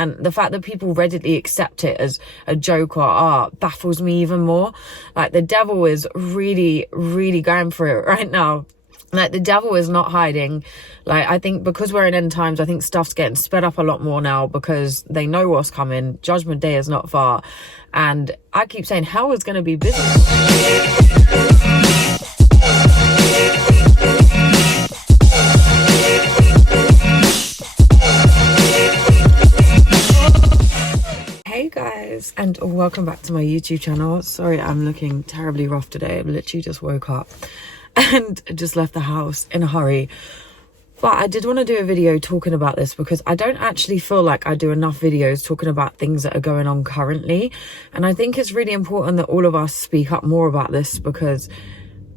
And the fact that people readily accept it as a joke or art baffles me even more. Like, the devil is really, really going for it right now. Like, the devil is not hiding. Like, I think because we're in end times, I think stuff's getting sped up a lot more now because they know what's coming. Judgment Day is not far. And I keep saying hell is going to be busy. Hey guys, and welcome back to my YouTube channel. Sorry, I'm looking terribly rough today. I literally just woke up and just left the house in a hurry. But I did want to do a video talking about this because I don't actually feel like I do enough videos talking about things that are going on currently. And I think it's really important that all of us speak up more about this, because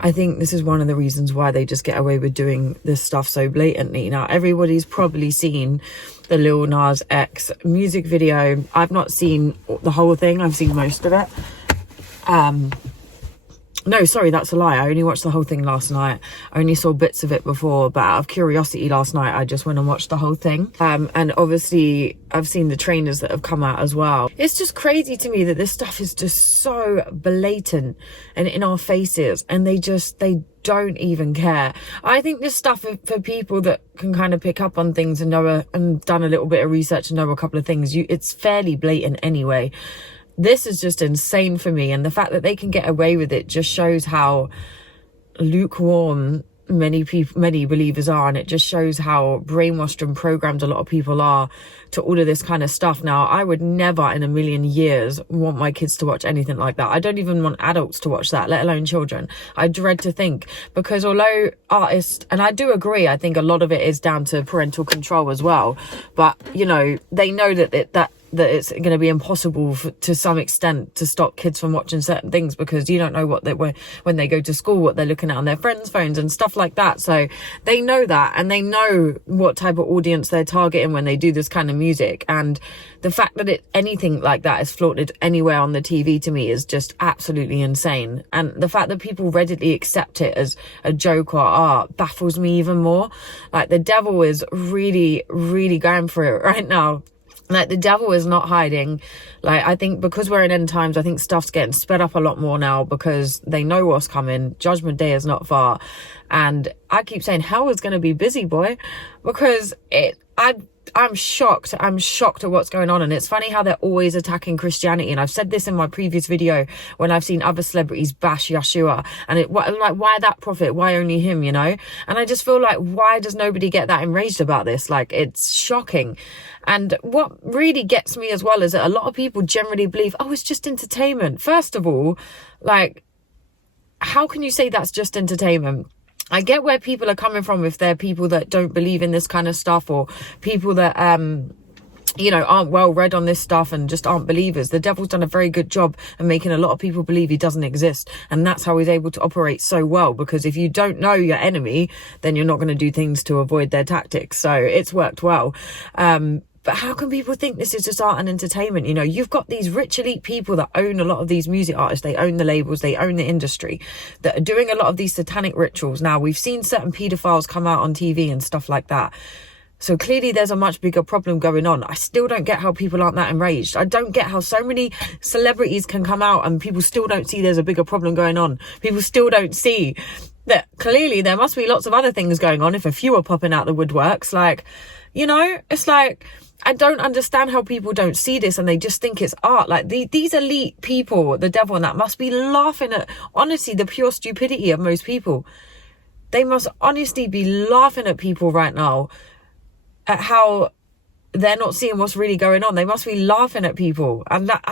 I think this is one of the reasons why they just get away with doing this stuff so blatantly. Now, everybody's probably seen the Lil Nas X music video. I've not seen the whole thing. I've seen most of it. No, sorry, that's a lie. I only watched the whole thing last night. I only saw bits of it before, but out of curiosity last night, I just went and watched the whole thing. And obviously, I've seen the trainers that have come out as well. It's just crazy to me that this stuff is just so blatant and in our faces, and they don't even care. I think this stuff for people that can kind of pick up on things and know and done a little bit of research and know a couple of things, it's fairly blatant anyway. This is just insane for me, and the fact that they can get away with it just shows how lukewarm many believers are, and it just shows how brainwashed and programmed a lot of people are to all of this kind of stuff. Now, I would never in a million years want my kids to watch anything like that. I don't even want adults to watch that, let alone children. I dread to think, because although artists, and I do agree, I think a lot of it is down to parental control as well, but you know, they know that it's going to be impossible to some extent to stop kids from watching certain things, because you don't know what when they go to school, what they're looking at on their friends' phones and stuff like that. So they know that, and they know what type of audience they're targeting when they do this kind of music. And the fact that anything like that is flaunted anywhere on the TV, to me, is just absolutely insane. And the fact that people readily accept it as a joke or art baffles me even more. Like, the devil is really, really going for it right now. Like, the devil is not hiding. Like, I think because we're in end times, I think stuff's getting sped up a lot more now because they know what's coming. Judgment Day is not far. And I keep saying hell is going to be busy, boy, because I'm shocked. I'm shocked at what's going on. And it's funny how they're always attacking Christianity. And I've said this in my previous video when I've seen other celebrities bash Yeshua. And why that prophet? Why only him, you know? And I just feel like, why does nobody get that enraged about this? Like, it's shocking. And what really gets me as well is that a lot of people generally believe, oh, it's just entertainment. First of all, like, how can you say that's just entertainment? I get where people are coming from if they're people that don't believe in this kind of stuff, or people that, you know, aren't well read on this stuff and just aren't believers. The devil's done a very good job of making a lot of people believe he doesn't exist. And that's how he's able to operate so well, because if you don't know your enemy, then you're not going to do things to avoid their tactics. So it's worked well. But how can people think this is just art and entertainment? You know, you've got these rich elite people that own a lot of these music artists. They own the labels, they own the industry, that are doing a lot of these satanic rituals. Now, we've seen certain pedophiles come out on TV and stuff like that. So clearly there's a much bigger problem going on. I still don't get how people aren't that enraged. I don't get how so many celebrities can come out and people still don't see there's a bigger problem going on. People still don't see that clearly there must be lots of other things going on if a few are popping out the woodworks. Like, you know, it's like, I don't understand how people don't see this and they just think it's art. Like, these elite people, the devil and that, must be laughing at, honestly, the pure stupidity of most people. They must honestly be laughing at people right now at how they're not seeing what's really going on. They must be laughing at people. And that,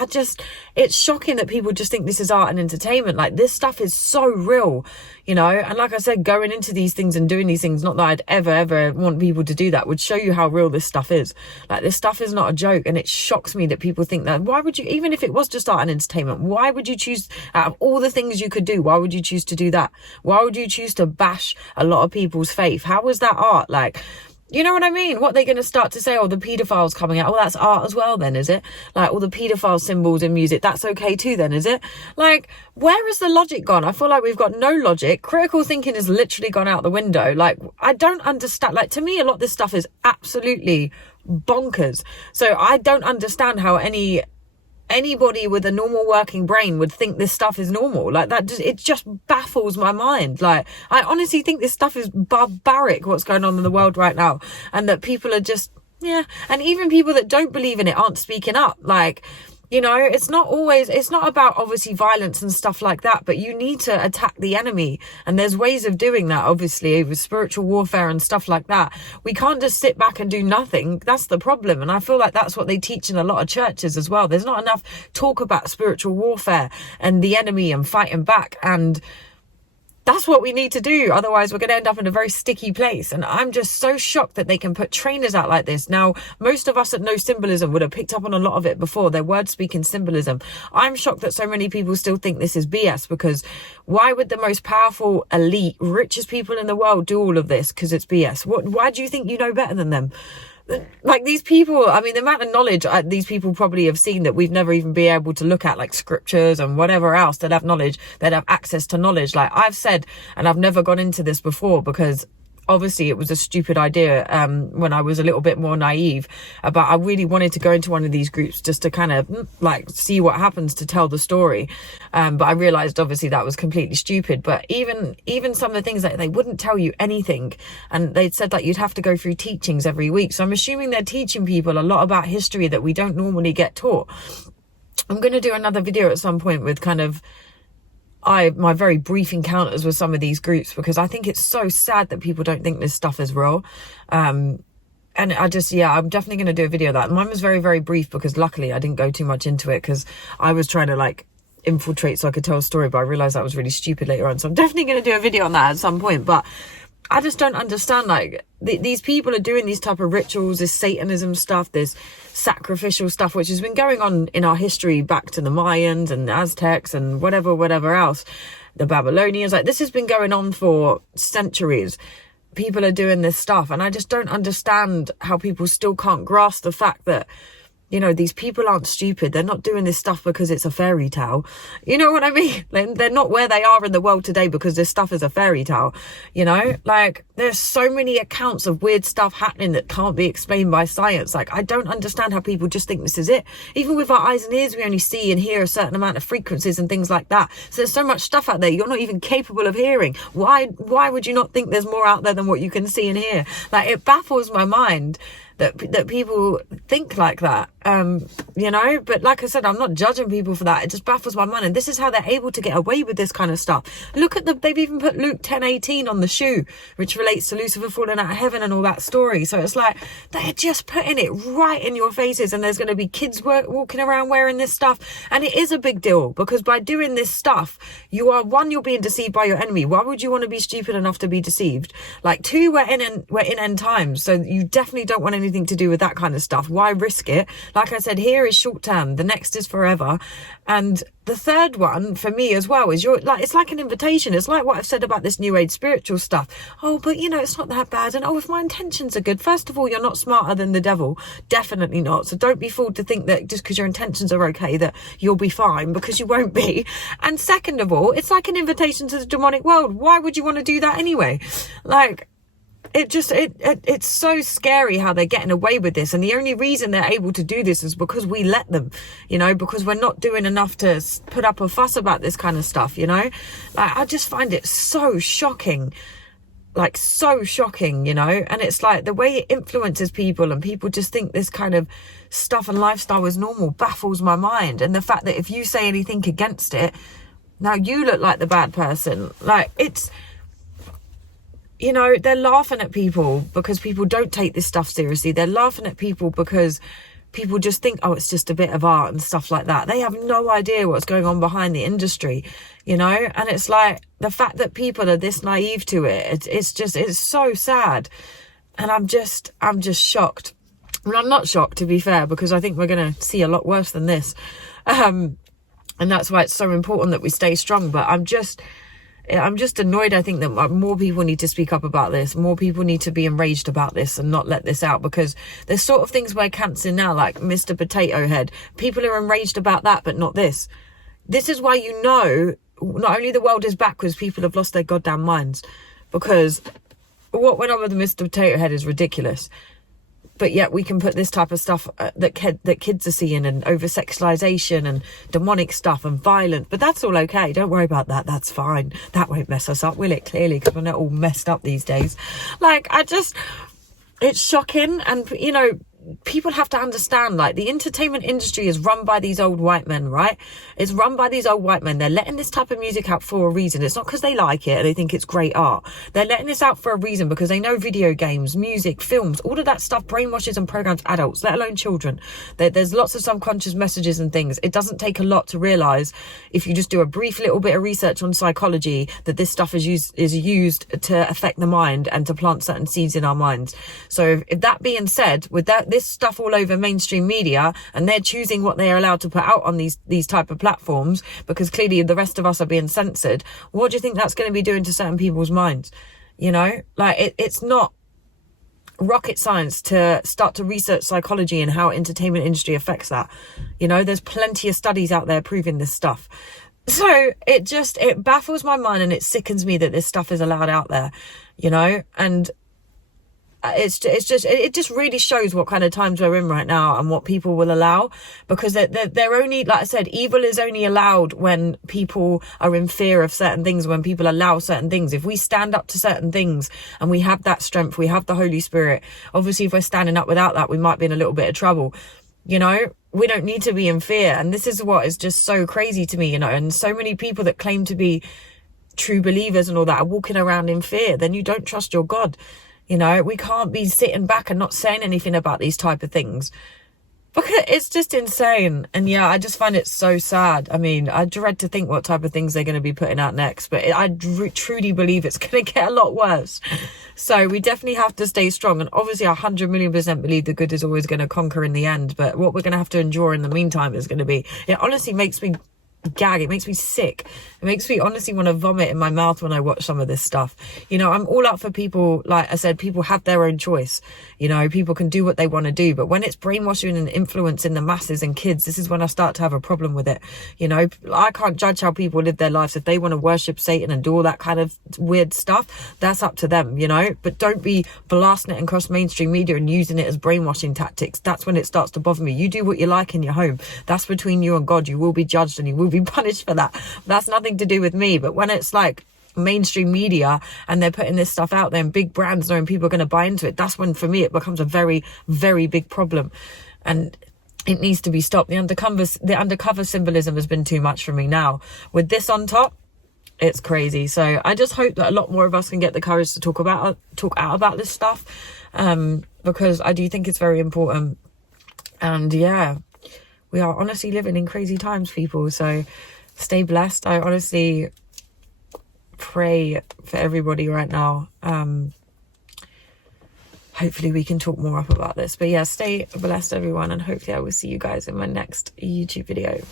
it's shocking that people just think this is art and entertainment. Like, this stuff is so real, you know? And like I said, going into these things and doing these things, not that I'd ever want people to do that, would show you how real this stuff is. Like, this stuff is not a joke. And it shocks me that people think that. Why would you, even if it was just art and entertainment, why would you choose, out of all the things you could do, why would you choose to do that? Why would you choose to bash a lot of people's faith? How is that art? Like, you know what I mean? What, they're going to start to say, oh, the paedophiles coming out, oh, that's art as well then, is it? Like, all the paedophile symbols in music, that's okay too then, is it? Like, where has the logic gone? I feel like we've got no logic. Critical thinking has literally gone out the window. Like, I don't understand. Like, to me, a lot of this stuff is absolutely bonkers. So I don't understand how anybody with a normal working brain would think this stuff is normal. Like that, it just baffles my mind. Like, I honestly think this stuff is barbaric, what's going on in the world right now, and that people are just, yeah, and even people that don't believe in it aren't speaking up. Like, you know, it's not about obviously violence and stuff like that, but you need to attack the enemy. And there's ways of doing that, obviously, with spiritual warfare and stuff like that. We can't just sit back and do nothing. That's the problem. And I feel like that's what they teach in a lot of churches as well. There's not enough talk about spiritual warfare and the enemy and fighting back. And that's what we need to do. Otherwise, we're going to end up in a very sticky place. And I'm just so shocked that they can put trainers out like this. Now, most of us that know symbolism would have picked up on a lot of it before. Their word speaking symbolism. I'm shocked that so many people still think this is BS, because why would the most powerful, elite, richest people in the world do all of this? Because it's BS. Why do you think you know better than them? Like, these people, I mean, the amount of knowledge these people probably have seen that we've never even been able to look at, like scriptures and whatever else, that have knowledge, that have access to knowledge. Like I've said, and I've never gone into this before because obviously it was a stupid idea when I was a little bit more naive about, I really wanted to go into one of these groups just to kind of like see what happens, to tell the story, but I realized obviously that was completely stupid. But even some of the things that they wouldn't tell you anything, and they'd said that you'd have to go through teachings every week, so I'm assuming they're teaching people a lot about history that we don't normally get taught. I'm going to do another video at some point with kind of my very brief encounters with some of these groups, because I think it's so sad that people don't think this stuff is real. And I just, yeah, I'm definitely going to do a video of that. Mine was very, very brief because luckily I didn't go too much into it, because I was trying to like infiltrate so I could tell a story, but I realized that was really stupid later on. So I'm definitely going to do a video on that at some point. But I just don't understand, like, these people are doing these type of rituals, this Satanism stuff, this sacrificial stuff, which has been going on in our history back to the Mayans and Aztecs and whatever else, the Babylonians. Like, this has been going on for centuries. People are doing this stuff, and I just don't understand how people still can't grasp the fact that, you know, these people aren't stupid. They're not doing this stuff because it's a fairy tale. You know what I mean? They're not where they are in the world today because this stuff is a fairy tale. You know, like, there's so many accounts of weird stuff happening that can't be explained by science. Like, I don't understand how people just think this is it. Even with our eyes and ears, we only see and hear a certain amount of frequencies and things like that. So there's so much stuff out there you're not even capable of hearing. Why would you not think there's more out there than what you can see and hear? Like, it baffles my mind that people think like that, you know. But like I said, I'm not judging people for that. It just baffles my mind. And this is how they're able to get away with this kind of stuff. Look at they've even put Luke 10:18 on the shoe, which relates to Lucifer falling out of heaven and all that story. So it's like, they're just putting it right in your faces, and there's going to be kids walking around wearing this stuff. And it is a big deal, because by doing this stuff, you're being deceived by your enemy. Why would you want to be stupid enough to be deceived? Like, two, we're in end times, so you definitely don't want anything to do with that kind of stuff. Why risk it? Like I said, here is short term, the next is forever. And the third one for me as well is it's like an invitation. It's like what I've said about this new age spiritual stuff. Oh, but you know, it's not that bad. And oh, if my intentions are good, first of all, you're not smarter than the devil. Definitely not. So don't be fooled to think that just because your intentions are okay that you'll be fine, because you won't be. And second of all, it's like an invitation to the demonic world. Why would you want to do that anyway? Like, it's so scary how they're getting away with this. And the only reason they're able to do this is because we let them, you know, because we're not doing enough to put up a fuss about this kind of stuff, you know. Like, I just find it so shocking, like, so shocking, you know. And it's like the way it influences people, and people just think this kind of stuff and lifestyle is normal, baffles my mind. And the fact that if you say anything against it, now you look like the bad person. Like, it's, you know, they're laughing at people because people don't take this stuff seriously. They're laughing at people because people just think, oh, it's just a bit of art and stuff like that. They have no idea what's going on behind the industry, you know. And it's like, the fact that people are this naive to it, it's so sad. And I'm just shocked. Well, I'm not shocked, to be fair, because I think we're going to see a lot worse than this. And that's why it's so important that we stay strong. But I'm just annoyed. I think that more people need to speak up about this. More people need to be enraged about this and not let this out, because there's sort of things we're cancelling now, like Mr. Potato Head. People are enraged about that, but not this. This is why, you know, not only the world is backwards, people have lost their goddamn minds, because what went on with Mr. Potato Head is ridiculous. but yet we can put this type of stuff that kids are seeing, and over sexualization and demonic stuff and violence. But that's all okay. Don't worry about that. That's fine. That won't mess us up, will it? Clearly, because we're not all messed up these days. Like, it's shocking. And, you know, people have to understand, like, the entertainment industry is run by these old white men, right? It's run by these old white men. They're letting this type of music out for a reason. It's not because they like it or they think it's great art. They're letting this out for a reason because they know video games, music, films, all of that stuff brainwashes and programs adults, let alone children. There's lots of subconscious messages and things. It doesn't take a lot to realize, if you just do a brief little bit of research on psychology, that this stuff is used to affect the mind and to plant certain seeds in our minds. So if that being said, with this stuff all over mainstream media, and they're choosing what they are allowed to put out on these type of platforms, because clearly the rest of us are being censored, what do you think that's going to be doing to certain people's minds? You know, like, it's not rocket science to start to research psychology and how entertainment industry affects that. You know, there's plenty of studies out there proving this stuff. So it baffles my mind, and it sickens me that this stuff is allowed out there, you know. And it just really shows what kind of times we're in right now and what people will allow, because they're only, like I said, evil is only allowed when people are in fear of certain things, when people allow certain things. If we stand up to certain things and we have that strength, we have the Holy Spirit, obviously if we're standing up without that, we might be in a little bit of trouble. You know, we don't need to be in fear. And this is what is just so crazy to me, you know. And so many people that claim to be true believers and all that are walking around in fear. Then you don't trust your God. You know, we can't be sitting back and not saying anything about these type of things, because it's just insane. And yeah, I just find it so sad. I mean, I dread to think what type of things they're going to be putting out next, but I truly believe it's going to get a lot worse. So we definitely have to stay strong. And obviously 100,000,000% believe the good is always going to conquer in the end. But what we're going to have to endure in the meantime is going to be, it honestly makes me gag. It makes me sick. It makes me honestly want to vomit in my mouth when I watch some of this stuff. You know, I'm all up for people. Like I said, people have their own choice. You know, people can do what they want to do. But when it's brainwashing and influencing the masses and kids, this is when I start to have a problem with it. You know, I can't judge how people live their lives. If they want to worship Satan and do all that kind of weird stuff, that's up to them, you know. But don't be blasting it across mainstream media and using it as brainwashing tactics. That's when it starts to bother me. You do what you like in your home. That's between you and God. You will be judged and you will be punished for that. That's nothing to do with me. But when it's like mainstream media and they're putting this stuff out there and big brands knowing people are going to buy into it, that's when for me it becomes a very, very big problem, and it needs to be stopped. The undercover symbolism has been too much for me now. With this on top, it's crazy. So I just hope that a lot more of us can get the courage to talk out about this stuff, because I do think it's very important. And yeah, we are honestly living in crazy times, people. So stay blessed. I honestly pray for everybody right now. Hopefully we can talk more up about this. But yeah, stay blessed, everyone. And hopefully I will see you guys in my next YouTube video.